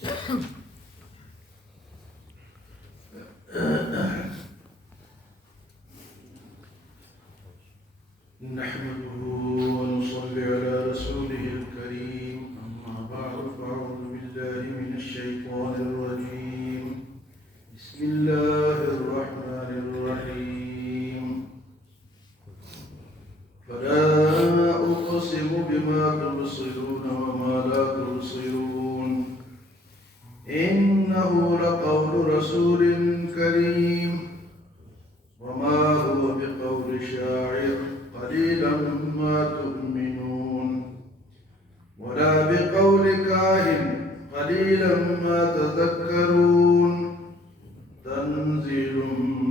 نحمده ونصلي على رسوله الكريم أما بعد فأعوذ بالله من الشيطان الرجيم بسم الله الرحمن الرحيم فلا أقسم بما تبصرون وما لا تبصرون إنه لقول رسول كريم وما هو بقول شاعر قليلا ما تؤمنون ولا بقول كاهن قليلا ما تذكرون تنزيل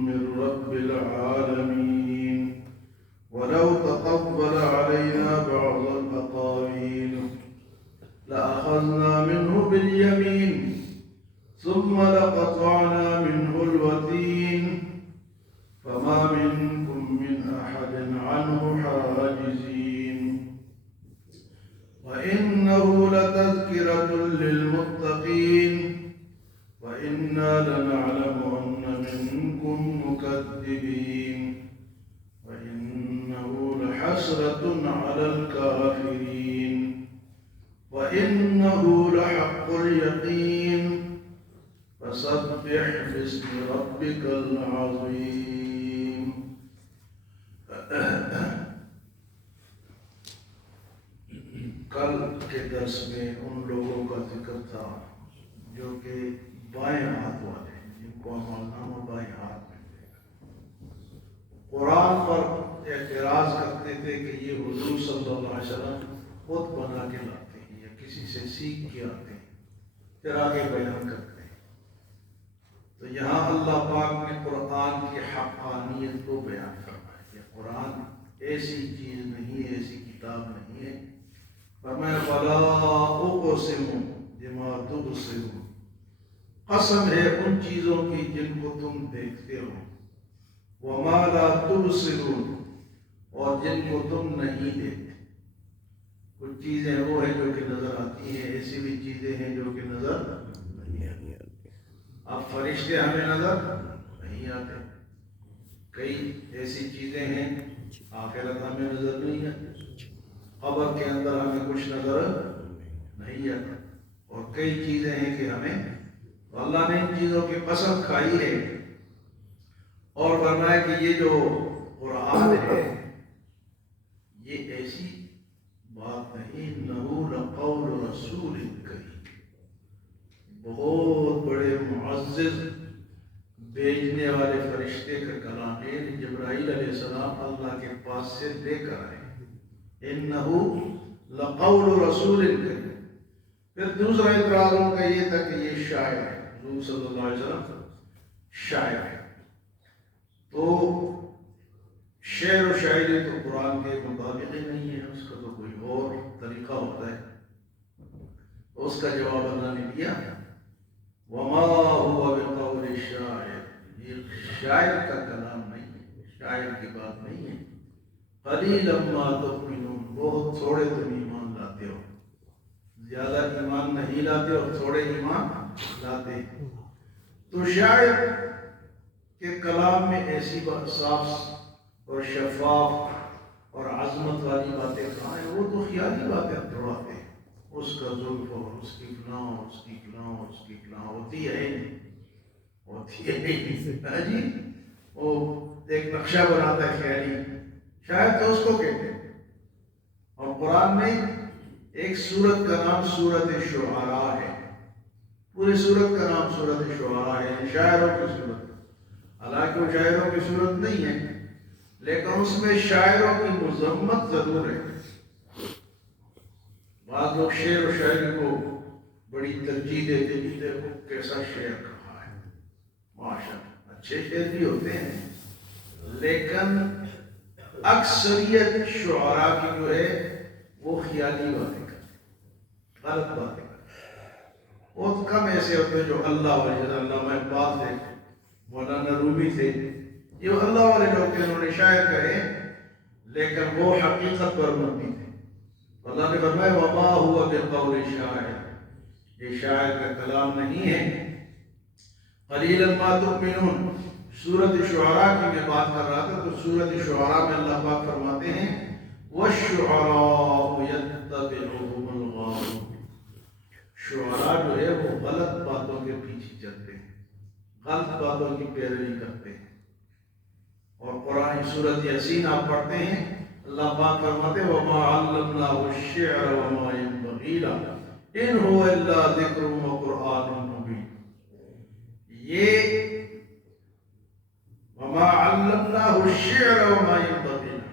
من رب العالمين ولو تقبل علينا بعض الأقاويل لأخذنا منه باليمين ثم لقطعنا منه الوتين فما منكم من أحد عنه حاجزين وإنه لتذكرة للمتقين وإنا لنعلم أن منكم مكذبين وإنه لحسرة على الكافرين وإنه لحق اليقين فسبح باسم ربك العظيم. کل کے درس میں ان لوگوں کا ذکر تھا جو کہ بائیں ہاتھ والے ہیں، جن کو عملنامہ بائیں ہاتھ میں دے گا، قرآن پر اعتراض کرتے تھے کہ یہ حضور صلی اللہ علیہ وسلم خود بنا کے لاتے ہیں یا کسی سے سیکھ کے آتے ہیں، پھر آگے بیان کرتے ہیں. تو یہاں اللہ پاک نے قرآن کی حقانیت کو بیان فرمایا کہ قرآن ایسی چیز نہیں ہے، ایسی کتاب نہیں ہے. فرمایا فلا اقسم بما تبصرون، قسم ہے ان چیزوں کی جن کو تم دیکھتے ہو، وما لا تبصرون، اور جن کو تم نہیں دیکھتے. کچھ چیزیں وہ ہیں جو کہ نظر آتی ہیں، ایسی بھی چیزیں ہیں جو کہ نظر نہیں آتی. اب فرشتے ہمیں نظر نہیں آتے، کئی ایسی چیزیں ہیں آخرت ہمیں نظر نہیں آتی، قبر کے اندر ہمیں کچھ نظر نہیں آتا، اور کئی چیزیں ہیں کہ ہمیں اللہ نے ان چیزوں کی قسم کھائی ہے اور فرمایا کہ یہ جو قرآن ہے یہ ایسی بات نہیں، انہ لقول رسول کریم، بہت بڑے معزز بھیجنے والے فرشتے کا کلام ہے. جبرائیل علیہ السلام اللہ کے پاس سے لے کر آئے، انہ لقول رسول کریم. پھر دوسرا اعتراض ان کا یہ تھا کہ یہ شاعر ہے، حضور صلی اللہ علیہ وسلم شاعر ہے. تو شعر و شاعری تو قرآن کے مطابق ہی نہیں ہے، اس کا تو کوئی اور طریقہ ہوتا ہے. اس کا جواب اللہ نے دیا وما هو بقول الشاعر، یہ شاعر کا کلام نہیں ہے، شاعر کی بات نہیں ہے. قلیلا ما تؤمنون، بہت تھوڑے تم ایمان لاتے ہو، زیادہ ایمان نہیں لاتے اور تھوڑے ایمان لاتے. تو شاعر کے کلام میں ایسی بات صاف اور شفاف اور عظمت والی باتیں کہاں ہیں؟ وہ تو خیالی باتیں دڑاتے ہیں، اس کا زلف اور اس کی فلاں اور اس کی فلاں اور اس کی فلاں ہوتی ہے نہیں، ہوتی ہے نہیں جی. وہ ایک نقشہ بناتا ہے خیالی، شاید تو اس کو کہتے ہیں. اور قرآن میں ایک سورت کا نام سورت شعراء ہے، پوری سورت کا نام سورت شعراء ہے، شاعروں کی سورت. حالانکہ وہ شاعروں کی سورت نہیں ہے، لیکن اس میں شاعروں کی مذمت ضرور ہے. بعض لوگ شعر و شاعری کو بڑی ترجیح دیتے ہیں، دیکھو کیسا شعر کہا ہے، ماشاءاللہ اچھے شعر بھی ہوتے ہیں، لیکن اکثریت شعراء کی جو ہے وہ خیالی باتیں کرتے ہیں، غلط باتیں کرتے ہیں. بہت کم ایسے ہوتے ہیں جو اللہ والے، علامہ اقبال تھے، مولانا رومی تھے، یہ اللہ والے لوگ تھے، انہوں نے شاعر کہے لیکن وہ حقیقت پر مبنی تھے. اللہ نے فرمایا وما هو بقول شاعر، یہ شاعر کا کلام نہیں ہے۔ قلیلا ما تؤمنون، سورۃ شعراء کی میں بات کر رہا تھا، تو سورۃ شعراء میں اللہ پاک فرماتے ہیں وَالشُّعَرَاءُ يَتَّبِعُهُمُ الْغَاوُونَ، شعراء جو ہے وہ غلط باتوں کے پیچھے چلتے ہیں، غلط باتوں کی پیروی کرتے ہیں۔ اور قرآن سورۃ یاسین آپ پڑھتے ہیں، اللہ پاک فرماتے ہیں وَمَا عَلَّمْنَاهُ الشِّعْرَ وَمَا يَنبَغِي لَهُ إِنْ هُوَ إِلَّا ذِكْرٌ وَقُرْآنٌ مُبِينٌ۔ یہ وَمَا عَلَّمْنَاهُ الشِّعْرَ وَمَا يَنبَغِي لَهُ،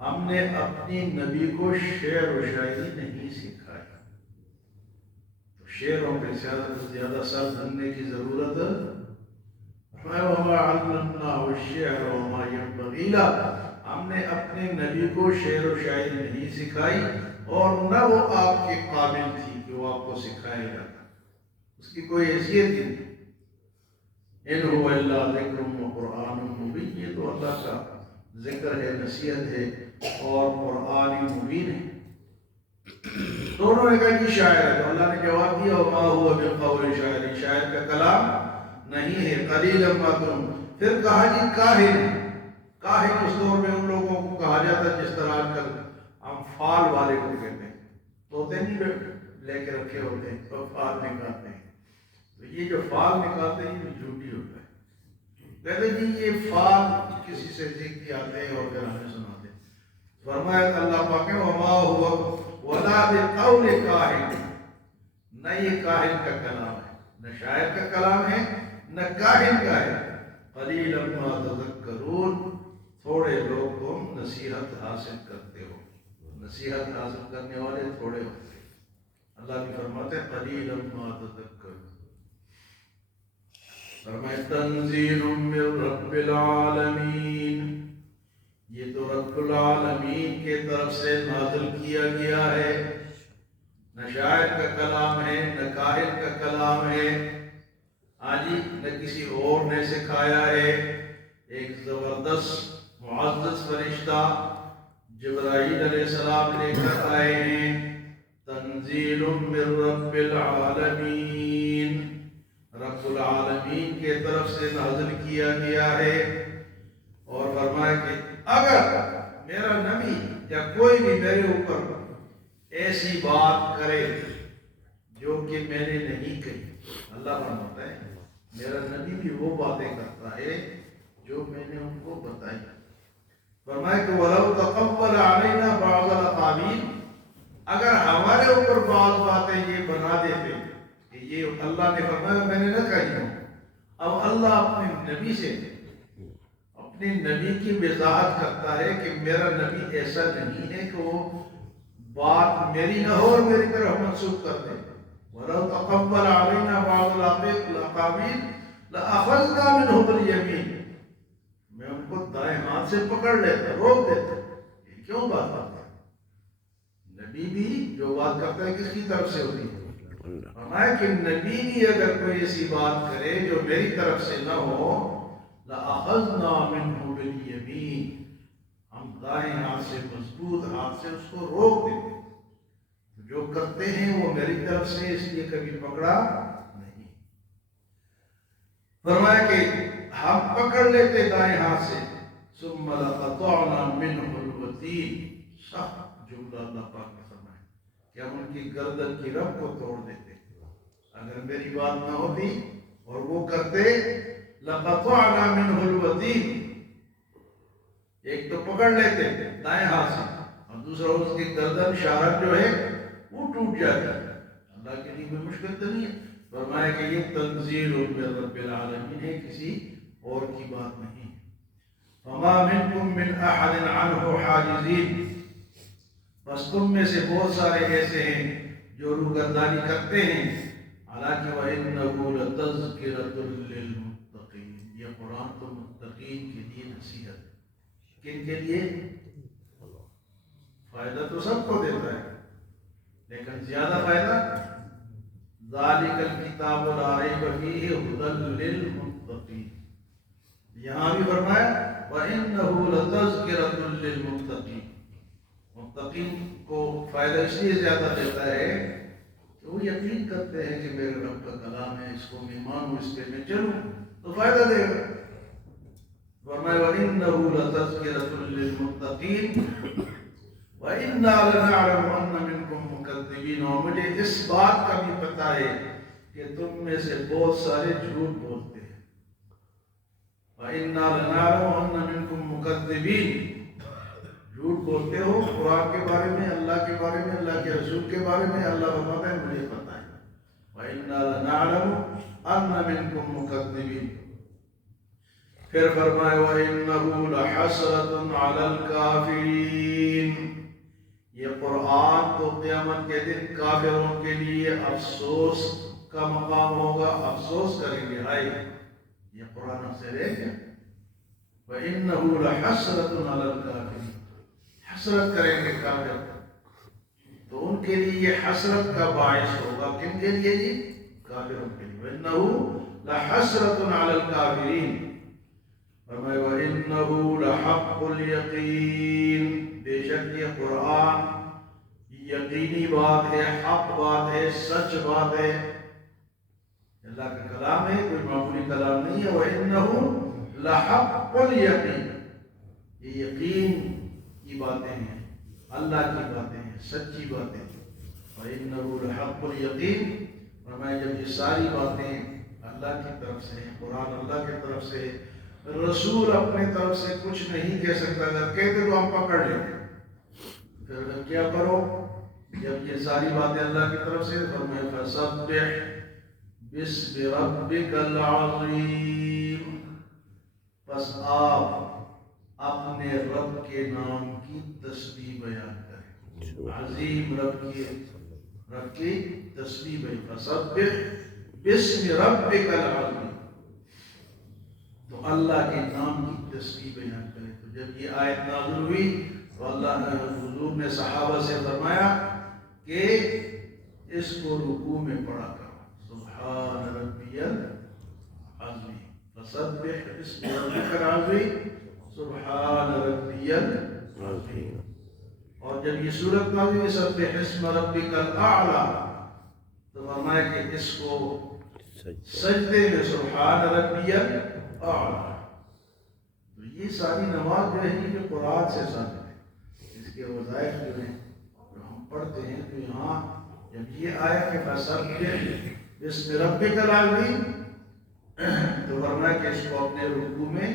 ہم نے اپنی نبی کو شعر و شاعری نہیں سکھائی، تو شعروں پہ زیادہ سر دھننے کی ضرورت ہے۔ وَمَا عَلَّمْنَاهُ الشِّعْرَ وَمَا يَنبَغِي لَهُ، ہم نے اپنے نبی کو شعر و شاعری نہیں سکھائی، اور نہ وہ آپ کے قابل تھی کہ وہ آپ کو سکھائے گا، اس کی کوئی حیثیت نہیں۔ إِنْ هُوَ إِلَّا ذِكْرٌ وَقُرْآنٌ مُبِينٌ، یہ تو اللہ کا ذکر ہے، نصیحت ہے اور قرآن مبین ہے۔ دونوں نے کہا کہ شاعر ہے، تو اللہ نے جواب دیا وَمَا هُوَ بِقَوْلِ شَاعِرٍ، شاعر کا کلام نہیں ہے۔ قَلِيلًا مَا تُؤْمِنُونَ، پھر کہا جی کاہن، کاہن اس دور میں ان لوگوں کو کہا جاتا جس طرح آج کل ہم فال والے کو کہتے ہیں، طوطے نہیں لے کے رکھے ہوتے ہیں تو فال نکالتے ہیں، تو یہ جو فال نکالتے ہیں یہ جھوٹی ہوتا ہے۔ کہتے جی یہ فال کسی سے سیکھ کے آتے ہیں اور پھر ہمیں سناتے ہیں۔ فرمایا اللہ پاک نے وما هو ولا بقول کاہن، نہ یہ کاہن کا کلام ہے، نہ شاعر کا کلام ہے، نہ کاہن کا ہے۔ قلیلا ما تذکرون، تھوڑے لوگ تم نصیحت حاصل کرتے ہو، نصیحت حاصل کرنے والے تھوڑے ہوتے ہیں۔ اللہ بھی فرماتے ہیں قلیلا ما تذکرون۔ فرمائے تنزیل من رب العالمین، یہ تو رب العالمین کے طرف سے نازل کیا گیا ہے، نہ شاعر کا کلام ہے، نہ کاہن کا کلام ہے، آجی نہ کسی اور نے سکھایا ہے۔ ایک زبردست معزز فرشتہ جبرائیل علیہ السلام لے کر آئے ہیں، تنزیل من رب العالمین، رب العالمین کے طرف سے نازل کیا گیا ہے۔ اور فرمایا کہ اگر میرا نبی یا کوئی بھی میرے اوپر ایسی بات کرے جو کہ میں نے نہیں کہی، اللہ فرماتا ہے میرا نبی بھی وہ باتیں کرتا ہے جو میں نے ان کو بتائی۔ فرمایا کہ وَلَوْ تَقَوَّلَ عَلَيْنَا بَعْضَ الْأَقَاوِيلِ، اگر ہمارے اوپر بعض باتیں یہ بنا دیتے کہ یہ اللہ نے فرمایا میں نے نہ کہی ہوں، اب اللہ اپنے نبی سے اپنے نبی کی وضاحت کرتا ہے کہ میرا نبی ایسا نہیں ہے کہ وہ بات میری نہ ہو اور میری طرف منسوخ کر دے۔ وَلَوْ تَقَوَّلَ عَلَيْنَا بَعْضَ الْأَقَاوِيلِ لَأَخَذْنَا مِنْهُ بِالْيَمِينِ، میں ان کو دائیں ہاتھ سے پکڑ لیتا، روک دیتا۔ یہ کیوں بات کرتا ہے؟ نبی بھی جو بات کرتا ہے کس کی طرف سے ہوتی ہے؟ فرمایا کہ نبی بھی اگر کوئی ایسی بات کرے جو میری طرف سے نہ ہو، لَأَخَذْنَا مِنْهُ بِالْيَمِينِ، ہم دائیں ہاتھ سے، مضبوط ہاتھ سے اس کو روک دیتے۔ جو کرتے ہیں وہ میری طرف سے، اس لیے کبھی پکڑا نہیں۔ فرمایا کہ ہم پکڑ لیتے دائیں ہاتھ سے، ثُمَّ لَقَطَعْنَا مِنْهُ الْوَتِينَ، سخت جملہ اللہ پاک نے فرمایا کہ ہم ان کی گردن کی رگ کو توڑ دیتے۔ اگر میری بات نہ ہوتی اور وہ کرتے، لَقَطَعْنَا مِنْهُ الْوَتِينَ، ایک تو پکڑ لیتے دائیں ہاتھ سے اور دوسرا اس کی گردن شارک جو ہے وہ ٹوٹ جاتا ہے۔ اللہ کے لیے کوئی مشکل تو نہیں ہے۔ فرمایا کہ یہ تنزیل من رب العالمین ہے، کسی اور کی بات نہیں۔ فما منکم من احد عنہ حاجزین، بس تم میں سے بہت سارے ایسے ہیں جو روگردانی کرتے ہیں۔ حالانکہ وَإِنَّهُ لَتَذْكِرَةٌ لِّلْمُتَّقِينَ، یہ قرآن تو متقین کے لیے نصیحت ہے۔ کن کے لیے؟ فائدہ تو سب کو دیتا ہے لیکن زیادہ فائدہ ذَلِكَ الْكِتَابُ لَا رَيْبَ فِيهِ هُدًى لِّلْمُتَّقِينَ، یہاں بھی فرمایا وَإِنَّهُ لَتَذْكِرَةٌ لِّلْمُتَّقِينَ، متقین کو فائدہ اس لیے زیادہ دیتا ہے تو وہ یقین کرتے ہیں کہ میرے رب کا کلام ہے، اس کو میں مانوں، اس پہ میں چلوں تو فائدہ دے گا۔ فرمایا وَإِنَّهُ لَتَذْكِرَةٌ لِّلْمُتَّقِينَ وَإِنَّا لَنَعْلَمُ أَنَّ مِنكُم مُّكَذِّبِينَ، اور مجھے اس بات کا بھی پتہ ہے کہ تم میں سے بہت سارے جھوٹ بولتے ہیں۔ وَإِنَّا لَنَعْلَمُ أَنَّ مِنكُم مُّكَذِّبِينَ، جھوٹ بولتے ہو قرآن کے بارے میں، اللہ کے بارے میں، اللہ کے رسول کے بارے میں۔ اللہ فرماتا ہے مجھے پتہ ہے۔ وَإِنَّا لَنَعْلَمُ أَنَّ مِنكُم مُّكَذِّبِينَ۔ پھر فرمائے وَإِنَّهُ لَحَسْرَةٌ عَلَى الْكَافِرِينَ، یہ قرآن تو قیامت کے دن کافروں کے لیے افسوس کا مقام ہوگا، افسوس کریں گے، ہائے یہ قرآن سے لے گیا۔ وَإِنَّهُ لَحَسْرَةٌ عَلَى الْكَافِرِينَ، حسرت کریں گے کافر، تو ان کے لیے یہ حسرت کا باعث ہوگا۔ کن کے لیے؟ جی کافروں کے لیے۔ وَإِنَّهُ لَحَسْرَةٌ عَلَى الْكَافِرِينَ، فرمائے وَإِنَّهُ لَحَقُّ الْيَقِينِ، بے شک یہ قرآن یقینی بات ہے، حق بات ہے، سچ بات ہے، اللہ کا کلام ہے، کوئی معمولی کلام نہیں ہے۔ وَإِنَّهُ لَحَقُّ الْيَقِينِ، یہ یقین کی باتیں ہیں، اللہ کی باتیں ہیں، سچی باتیں ہیں۔ وَإِنَّهُ لَحَقُّ الْيَقِينِ، فرمائے جب یہ ساری باتیں اللہ کی طرف سے ہیں، قرآن اللہ کی طرف سے ہے، رسول اپنے طرف سے کچھ نہیں کہہ سکتا، اگر کہتے تو ہم پکڑ لیتے، پھر کیا کرو جب یہ ساری باتیں اللہ کی طرف سے؟ فرمائے فَسَبِّحْ بِاسْمِ رَبِّكَ الْعَظِيمِ، بس آپ اپنے رب کے نام کی تسبیح بیان کریں، عظیم رب کی تسبیح بیان۔ فَسَبِّحْ بِاسْمِ رَبِّكَ الْعَظِيمِ، تو اللہ کے نام کی تسبیح بیان کرے۔ تو جب یہ آیت نازل ہوئی تو اللہ نے حضور نے صحابہ سے فرمایا کہ اس کو رکوع میں پڑھا کرو، سبحان ربی العظیم، فسبح باسم ربک العظیم، سبحان ربی العظیم۔ اور جب یہ سورت نازل ہوئی سبح اسم ربک الاعلی، تو فرمایا کہ اس کو سجدے میں سبحان ربی اعلیٰ۔ تو یہ ساری نماز جو ہے یہ قرآن سے ثابت ہے، اس کے وظائف جو ہیں جو ہم پڑھتے ہیں، تو یہاں جب یہ آیا کہ فَسَبِّحْ بِاسْمِ رَبِّكَ الْعَظِيمِ، تو فرمایا کہ اس کو اپنے رکوع میں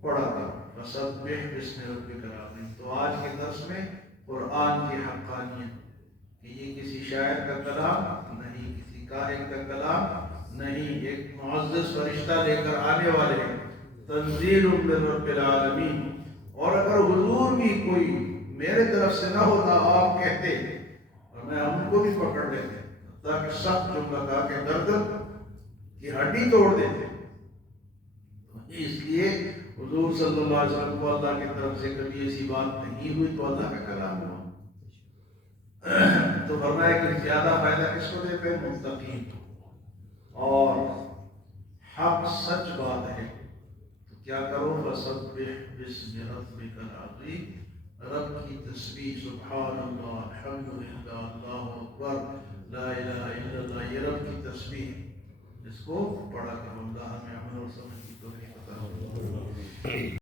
پڑھا کرو، فَسَبِّحْ بِاسْمِ رَبِّكَ الْعَظِيمِ۔ تو آج کے درس میں قرآن کی حقانیت، کہ یہ کسی شاعر کا کلام نہیں، کسی کاہن کا کلام نہیں، ایک معزز فرشتہ لے کر آنے والے ہیں، تنزیل من رب العالمین۔ اور اگر حضور بھی کوئی میرے طرف سے نہ ہوتا آپ کہتے، اور میں ہم کو بھی پکڑ لیتے، تاکہ سخت جملہ کہا کہ گردن کی ہڈی توڑ دیتے۔ اس لیے حضور صلی اللہ علیہ وسلم کو اللہ کی طرف سے کبھی ایسی بات نہیں ہوئی تو اللہ کا کلام ہوا۔ تو فرمایا کہ زیادہ فائدہ کس کو دیتے ہیں؟ متقین، اور حق سچ بات ہے تو کیا کرو؟ فَسَبِّحْ بِاسْمِ رَبِّكَ الْعَظِيمِ، رب کی تسبیح، سبحان اللہ، الحمدللہ، اللہ اکبر، لا الہ الا اللہ، یہ رب کی تسبیح، اس کو پڑھا کرو۔ اللہ ہمیں عمل اور سمجھ کی توفیق عطا فرمائے۔